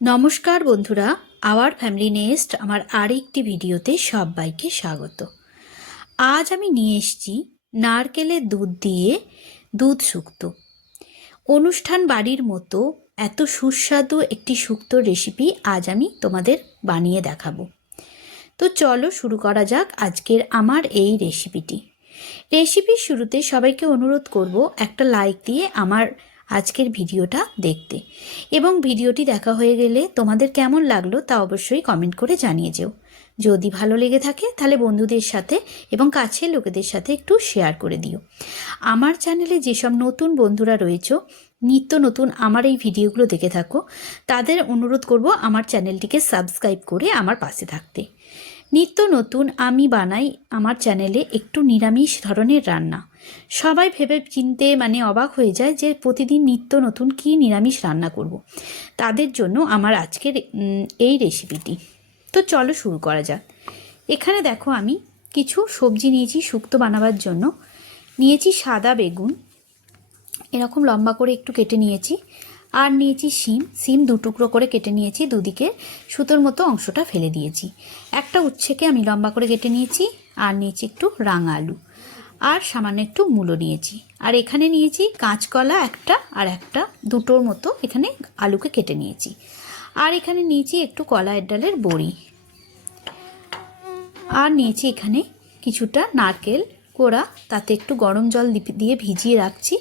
নমস্কার বন্ধুরা, our family nest আমার আরেকটি ভিডিওতে সবাইকে স্বাগত। আজ আমি নিয়ে এসেছি নারকেলের দুধ দিয়ে দুধ শুক্তো। অনুষ্ঠান বাড়ির মতো এত সুস্বাদু একটি শুক্ত রেসিপি আজ আমি তোমাদের বানিয়ে দেখাবো। তো চলো শুরু করা যাক আজকের আমার এই রেসিপিটি রেসিপির শুরুতে সবাইকে অনুরোধ করব একটা লাইক দিয়ে আমার আজকের ভিডিওটা দেখতে। এবং ভিডিওটি দেখা হয়ে গেলে তোমাদের কেমন লাগল তা অবশ্যই কমেন্ট করে জানিয়ে যেও। যদি ভালো লেগে থাকে তাহলে বন্ধুদের সাথে এবং কাছের লোকেদের সাথে একটু শেয়ার করে দিও। আমার চ্যানেলে যেসব নতুন বন্ধুরা রয়েছে, নিত্য নতুন আমার এই ভিডিওগুলো দেখে থাকো, তাদের অনুরোধ করব আমার চ্যানেলটিকে সাবস্ক্রাইব করে আমার পাশে থাকতে। নিত্য নতুন আমি বানাই আমার চ্যানেলে একটু নিরামিষ ধরনের রান্না। সবাই ভেবে চিনতে মানে অবাক হয়ে যায় যে প্রতিদিন নিত্য নতুন কি নিরামিষ রান্না করব। তাদের জন্য আমার আজকের এই রেসিপিটি তো চলো শুরু করা যাক। এখানে দেখো আমি কিছু সবজি নিয়েছি শুক্তো বানাবার জন্য। নিয়েছি সাদা বেগুন। এরকম লম্বা করে একটু কেটে নিয়েছি। আর নিয়েছি শিম। শিম দু টুকরো করে কেটে নিয়েছি দুদিকে। সুতোর মতো অংশটা ফেলে দিয়েছি। একটা উচ্ছেকে আমি লম্বা করে কেটে নিয়েছি, আর নিয়েছি একটু রাঙা আলু। আর সামান্য একটু মূলো নিয়েছি। আর এখানে নিয়েছি কাঁচকলা একটা, আর একটা দুটোর মতো এখানে আলুকে কেটে নিয়েছি। আর এখানে নিয়েছি একটু কলাইয়ের ডালের বড়ি। আর নিয়েছি এখানে কিছুটা নারকেল কোড়া, তাতে একটু গরম জল দিয়ে ভিজিয়ে রাখছি।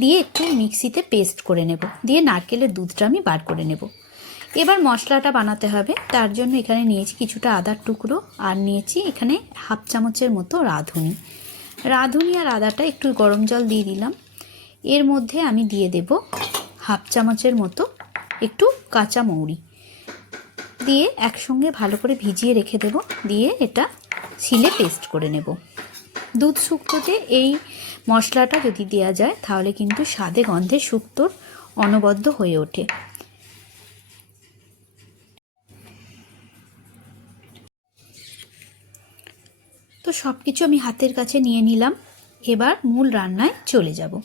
দিয়ে একটু মিক্সিতে পেস্ট করে নেব। দিয়ে নারকেলের দুধটা আমি বার করে নেব। এবার মশলাটা বানাতে হবে। তার জন্য এখানে নিয়েছি কিছুটা আদার টুকরো আর নিয়েছি এখানে হাফ চামচের মতো রাঁধুনি। রাঁধুনি আর আদাটা একটু গরম জল দিয়ে দিলাম। এর মধ্যে আমি দিয়ে দেব হাফ চামচের মতো একটু কাঁচা মৌরি। দিয়ে একসঙ্গে ভালো করে ভিজিয়ে রেখে দেব। দিয়ে এটা শিলে পেস্ট করে নেব। দুধ শুক্তোতে এই মশলাটা যদি দেওয়া যায়, তাহলে কিন্তু স্বাদে গন্ধে শুক্তোর অনবদ্য হয়ে ওঠে। তো সব কিছু আমি হাতের কাছে নিয়ে নিলাম। এবার মূল রান্নায় চলে যাব।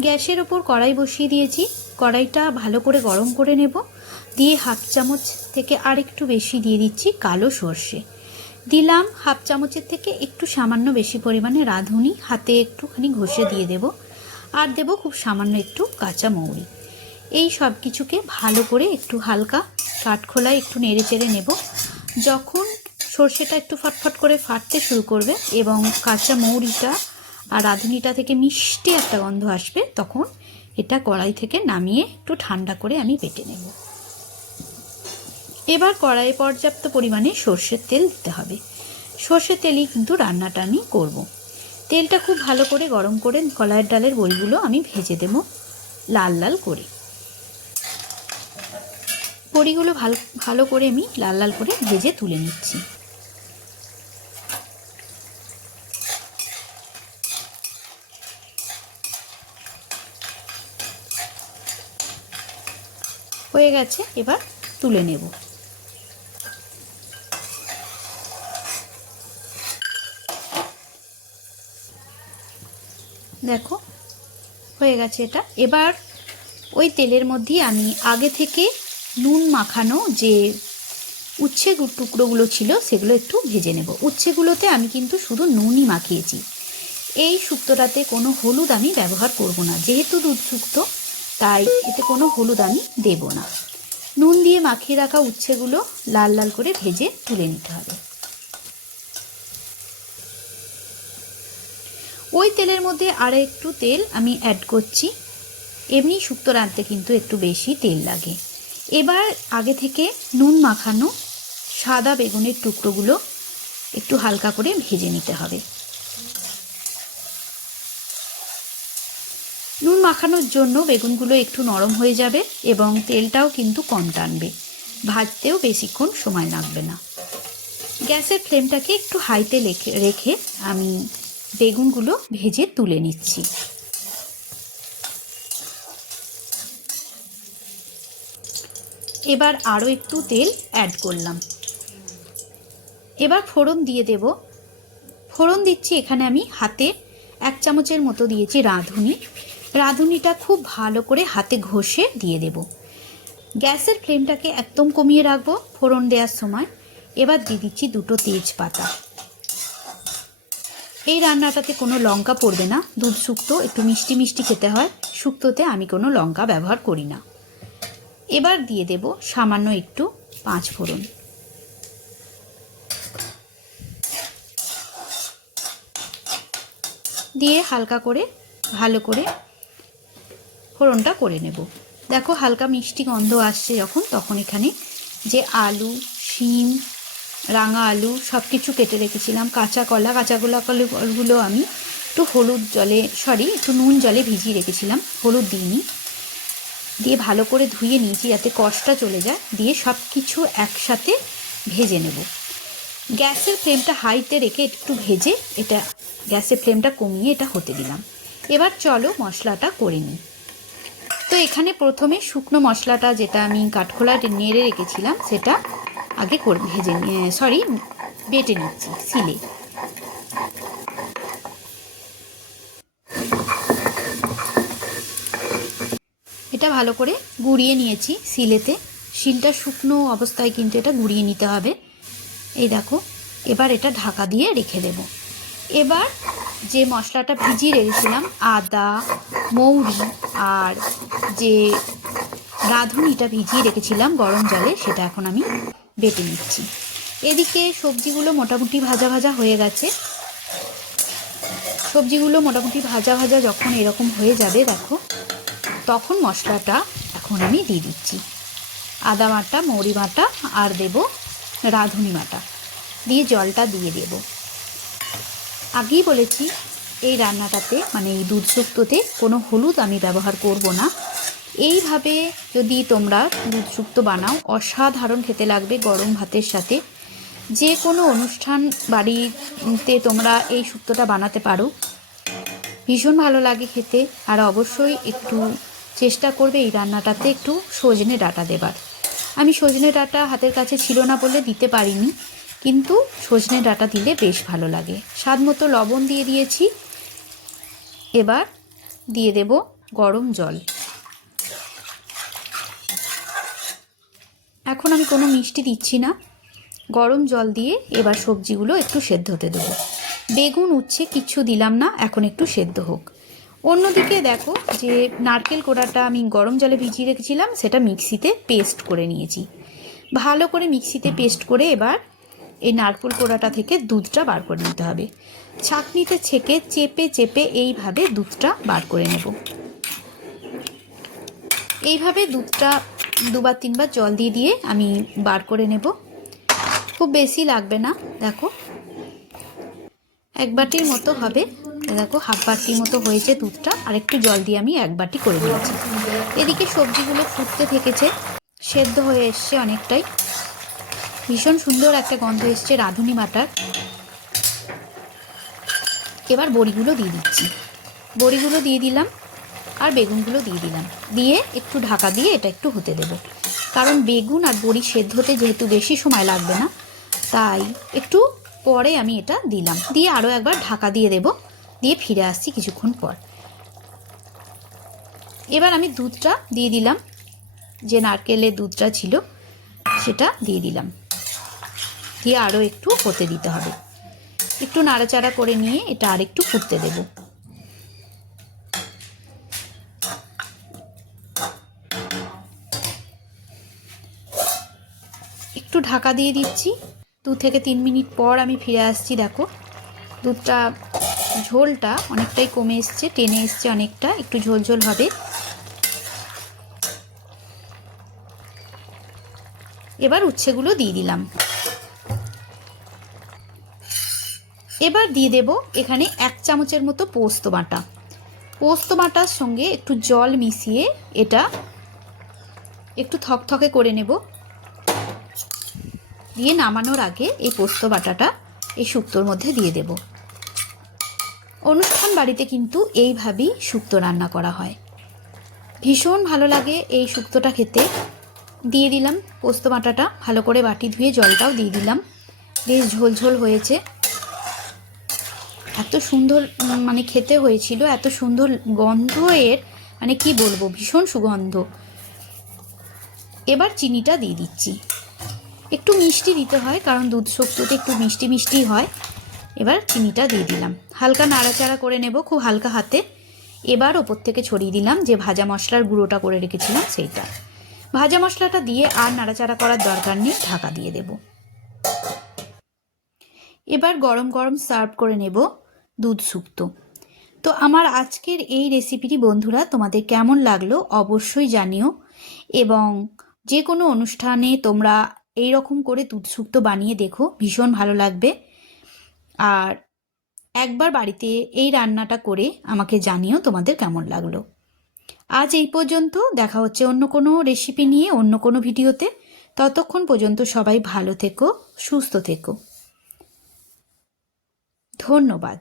গ্যাসের ওপর কড়াই বসিয়ে দিয়েছি। কড়াইটা ভালো করে গরম করে নেব। দিয়ে হাফ চামচ থেকে আরেকটু বেশি দিয়ে দিচ্ছি কালো সর্ষে। দিলাম হাফ চামচের থেকে একটু সামান্য বেশি পরিমাণে রাঁধুনি, হাতে একটুখানি ঘষে দিয়ে দেব। আর দেব খুব সামান্য একটু কাঁচা মৌরি। এই সব কিছুকে ভালো করে একটু হালকা কাঠখোলায় একটু নেড়ে চেড়ে নেব। যখন সর্ষেটা একটু ফটফট করে ফাটতে শুরু করবে এবং কাঁচা মৌরিটা আর রাঁধুনিটা থেকে মিষ্টি একটা গন্ধ আসবে, তখন এটা কড়াই থেকে নামিয়ে একটু ঠান্ডা করে আমি বেটে নেব। এবার কড়াইয়ে পর্যাপ্ত পরিমাণে সর্ষের তেল দিতে হবে। সর্ষের তেলই কিন্তু রান্নাটা আমি করব। তেলটা খুব ভালো করে গরম করে কলাইয়ের ডালের বড়িগুলো আমি ভেজে দেবো লাল লাল করে। বড়িগুলো ভালো ভালো করে আমি লাল লাল করে ভেজে তুলে নিচ্ছি। হয়ে গেছে, এবার তুলে নেব। দেখো, হয়ে গেছে এটা। এবার ওই তেলের মধ্যেই আমি আগে থেকে নুন মাখানো যে উচ্ছে টুকরোগুলো ছিল, সেগুলো একটু ভেজে নেব। উচ্ছেগুলোতে আমি কিন্তু শুধু নুনই মাখিয়েছি। এই শুক্তোটাতে কোনো হলুদ আমি ব্যবহার করব না। যেহেতু দুধ শুক্তো, তাই এতে কোনো হলুদ আমি দেব না। নুন দিয়ে মাখিয়ে রাখা উচ্ছেগুলো লাল লাল করে ভেজে তুলে নিতে হবে। ওই তেলের মধ্যে আর একটু তেল আমি অ্যাড করছি। এমনি শুক্তো রাঁধতে কিন্তু একটু বেশি তেল লাগে। এবার আগে থেকে নুন মাখানো সাদা বেগুনের টুকরোগুলো একটু হালকা করে ভেজে নিতে হবে। নুন মাখানোর জন্য বেগুনগুলো একটু নরম হয়ে যাবে এবং তেলটাও কিন্তু কম টানবে। ভাজতেও বেশিক্ষণ সময় লাগবে না। গ্যাসের ফ্লেমটাকে একটু হাইতে রেখে রেখে আমি বেগুনগুলো ভেজে তুলে নিচ্ছি। এবার আরও একটু তেল অ্যাড করলাম। এবার ফোড়ন দিয়ে দেব। ফোড়ন দিচ্ছি এখানে আমি হাতে এক চামচের মতো দিয়েছি রাঁধুনি। রাঁধুনিটা খুব ভালো করে হাতে ঘষে দিয়ে দেব। গ্যাসের ফ্লেমটাকে একদম কমিয়ে রাখব ফোড়ন দেওয়ার সময়। এবার দিয়ে দিচ্ছি দুটো তেজপাতা। এই রান্নাটাতে কোনো লঙ্কা পড়বে না। দুধ শুক্তো, একটু মিষ্টি মিষ্টি খেতে হয়। শুক্তোতে আমি কোনো লঙ্কা ব্যবহার করি না। এবার দিয়ে দেব সামান্য একটু পাঁচ ফোড়ন। দিয়ে হালকা করে, ভালো করে ফোড়নটা করে নেব। দেখো হালকা মিষ্টি গন্ধ আসছে যখন, তখন এখানে যে আলু, শিম রাঙা আলু সব কিছু কেটে রেখেছিলাম, কাঁচা কলা কাঁচা কলা কলাগুলো আমি একটু হলুদ জলে সরি একটু নুন জলে ভিজিয়ে রেখেছিলাম, হলুদ দিইনি। দিয়ে ভালো করে ধুয়ে নিয়েছি যাতে কষটা চলে যায়, দিয়ে সব কিছু একসাথে ভেজে নেব। গ্যাসের ফ্লেমটা হাইতে রেখে একটু ভেজে এটা, গ্যাসের ফ্লেমটা কমিয়ে এটা হতে দিলাম। এবার চলো মশলাটা করে নিই। তো এখানে প্রথমে শুকনো মশলাটা যেটা আমি কাঠখোলা নেড়ে রেখেছিলাম, সেটা আগে করে ভেজে সরি বেটে নিচ্ছি সিলে এটা ভালো করে গুঁড়িয়ে নিয়েছি সিলেতে। শিলটা শুকনো অবস্থায় কিন্তু এটা গুঁড়িয়ে নিতে হবে। এই দেখো, এবার এটা ঢাকা দিয়ে রেখে দেব। এবার যে মশলাটা ভিজিয়ে রেখেছিলাম, আদা, মৌরি আর যে রাঁধুনিটা ভিজিয়ে রেখেছিলাম গরম জলে, সেটা এখন আমি বেটে নিচ্ছি। এদিকে সবজিগুলো মোটামুটি ভাজা ভাজা হয়ে গেছে। সবজিগুলো মোটামুটি ভাজা ভাজা যখন এরকম হয়ে যাবে, দেখো, তখন মশলাটা এখন আমি দিয়ে দিচ্ছি। আদা বাটা, মৌরি বাটা আর দেব রাঁধুনি বাটা। দিয়ে জলটা দিয়ে দেব। আগেই বলেছি, এই রান্নাটাতে মানে এই দুধ শুক্তোতে কোনো হলুদ আমি ব্যবহার করব না। এইভাবে যদি তোমরা দুধ শুক্তো বানাও, অসাধারণ খেতে লাগবে গরম ভাতের সাথে। যে কোনো অনুষ্ঠান বাড়িতে তোমরা এই শুক্তোটা বানাতে পারো। ভীষণ ভালো লাগে খেতে, আর অবশ্যই একটু চেষ্টা করবে এই রান্নাটাতে একটু সজনে ডাটা দেবার। আমি সজনে ডাটা হাতের কাছে ছিল না বলে দিতে পারিনি, কিন্তু সজনে ডাটা দিলে বেশ ভালো লাগে। স্বাদ মতো লবণ দিয়ে দিয়েছি। এবার দিয়ে দেব গরম জল। এখন আমি কোনো মিষ্টি দিচ্ছি না। গরম জল দিয়ে এবার সবজিগুলো একটু সেদ্ধ হতে দেবো। বেগুন, উচ্ছে কিচ্ছু দিলাম না, এখন একটু সেদ্ধ হোক। অন্যদিকে দেখো যে নারকেল কোড়াটা আমি গরম জলে ভিজিয়ে রেখেছিলাম, সেটা মিক্সিতে পেস্ট করে নিয়েছি। ভালো করে মিক্সিতে পেস্ট করে এবার এই নারকেল কোড়াটা থেকে দুধটা বার করে নিতে হবে। ছাঁকনিতে ছেঁকে চেপে চেপে এইভাবে দুধটা বার করে নেব। এইভাবে দুধটা দুবার, তিনবার জল দিয়ে দিয়ে আমি বার করে নেব। খুব বেশি লাগবে না, দেখো। এক বাটির মতো হবে। দেখো, হাফ বাটির মতো হয়েছে দুধটা। আর একটু জল দিয়ে আমি এক বাটি করে নিয়েছি। এদিকে সবজিগুলো ফুটতে থেকেছে, সেদ্ধ হয়ে এসছে অনেকটাই। ভীষণ সুন্দর একটা গন্ধ এসছে রাঁধুনি মাটার এবার বড়িগুলো দিয়ে দিচ্ছি। বড়িগুলো দিয়ে দিলাম। আর বেগুনগুলো দিয়ে দিলাম। দিয়ে একটু ঢাকা দিয়ে এটা একটু হতে দেব। কারণ বেগুন আর বড়ি সেদ্ধ হতে যেহেতু বেশি সময় লাগবে না, তাই একটু পরে আমি এটা দিলাম। দিয়ে আরও একবার ঢাকা দিয়ে দেব। দিয়ে ফিরে আসছি কিছুক্ষণ পর। এবার আমি দুধটা দিয়ে দিলাম। যে নারকেলের দুধটা ছিল, সেটা দিয়ে দিলাম। দিয়ে আরও একটু হতে দিতে হবে। একটু নাড়াচাড়া করে নিয়ে এটা আর একটু ফুটতে দেবো। ঢাকা দিয়ে দিচ্ছি। দু থেকে তিন মিনিট পর আমি ফিরে আসছি, দেখো। দুধটা, ঝোলটা অনেকটাই কমে এসছে, টেনে এসছে অনেকটা, একটু ঝোল ঝোল হবে। এবার উচ্ছেগুলো দিয়ে দিলাম। এবার দিয়ে দেব এখানে এক চামচের মতো পোস্ত বাটা। পোস্ত বাটার সঙ্গে একটু জল মিশিয়ে এটা একটু থকথকে করে নেব। দিয়ে নামানোর আগে এই পোস্ত বাটাটা এই শুক্তোর মধ্যে দিয়ে দেব। অনুষ্ঠান বাড়িতে কিন্তু এইভাবেই শুক্তো রান্না করা হয়। ভীষণ ভালো লাগে এই শুক্তোটা খেতে। দিয়ে দিলাম পোস্ত বাটাটা, ভালো করে বাটি ধুয়ে জলটাও দিয়ে দিলাম। বেশ ঝোল ঝোল হয়েছে। এত সুন্দর মানে খেতে হয়েছিল, এত সুন্দর গন্ধ এর মানে কি বলব, ভীষণ সুগন্ধ। এবার চিনিটা দিয়ে দিচ্ছি। একটু মিষ্টি দিতে হয়, কারণ দুধ শুক্তোতে একটু মিষ্টি মিষ্টি হয়। এবার চিনিটা দিয়ে দিলাম। হালকা নাড়াচাড়া করে নেব খুব হালকা হাতে। এবার ওপর থেকে ছড়িয়ে দিলাম যে ভাজা মশলার গুঁড়োটা করে রেখেছিলাম সেইটা। ভাজা মশলাটা দিয়ে আর নাড়াচাড়া করার দরকার নেই, ঢাকা দিয়ে দেব। এবার গরম গরম সার্ভ করে নেব দুধ শুক্তো তো আমার আজকের এই রেসিপিটি বন্ধুরা, তোমাদের কেমন লাগল অবশ্যই জানিও। এবং যে কোনো অনুষ্ঠানে তোমরা এই রকম করে দুধ শুক্তো বানিয়ে দেখো, ভীষণ ভালো লাগবে। আর একবার বাড়িতে এই রান্নাটা করে আমাকে জানিও তোমাদের কেমন লাগল। আজ এই পর্যন্ত, দেখা হচ্ছে অন্য কোনো রেসিপি নিয়ে, অন্য কোনো ভিডিওতে। ততক্ষণ পর্যন্ত সবাই ভালো থেকো, সুস্থ থেকো। ধন্যবাদ।